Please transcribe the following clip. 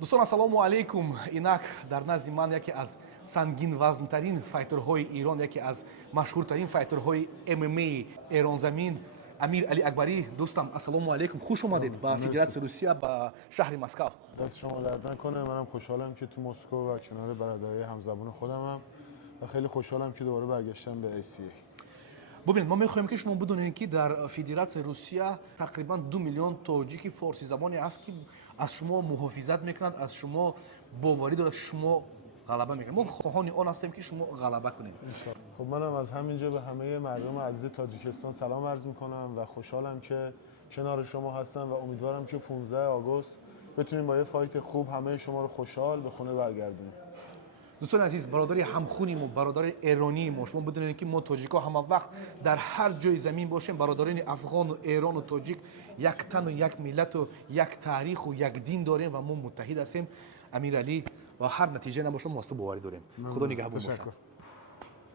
дӯстон ассалому алайкум. Инак дар назди ман яке аз сангинвазнтарин файтерҳои Ирон, яке аз машҳуртарин файтерҳои ММА Эронзамин Амир Али Акбарӣ. Дӯстам ассалому алайкум, хуш омадед ба Федератсияи Русия, ба шаҳри Москав. دست شما درد نکنه. منم خوشحالم که تو مسکو و کنار برادرای همزبون خودمم و خیلی خوشحالم که دوباره برگشتم به ACA. бубинед, мо мехоҳем ки шумо бидонед ки дар Федератсияи Русия тақрибан 2 миллион тоҷики форсизабоне ҳаст ки аз шумо муҳофизат мекунад, аз шумо боварӣ дорад, шумо ғалаба мекунед. мо хоҳони он ҳастем ки шумо ғалаба кунед. خب منم از همینجا به همه مردم عزیز تاجیکستان سلام عرض میکنم و خوشحالم که کنار شما هستم و امیدوارم که 15 آگوست بتونیم با یه فایت خوب همه شما رو خوشحال به خونه برگردونیم. дӯстони азиз, бародари ҳамхуни мо, бародари эронии мо, шумо бидонед ки мо тоҷикҳо ҳамавақт дар ҳар ҷои замин бошем, бародарини афғону эрону тоҷик як тану як миллату як таъриху як дин дорем ва мо муттаҳид ҳастем. Амир Алӣ, ва ҳар натиҷа набошад мо аз ту боварӣ дорем. Худо нигаҳбон бошад.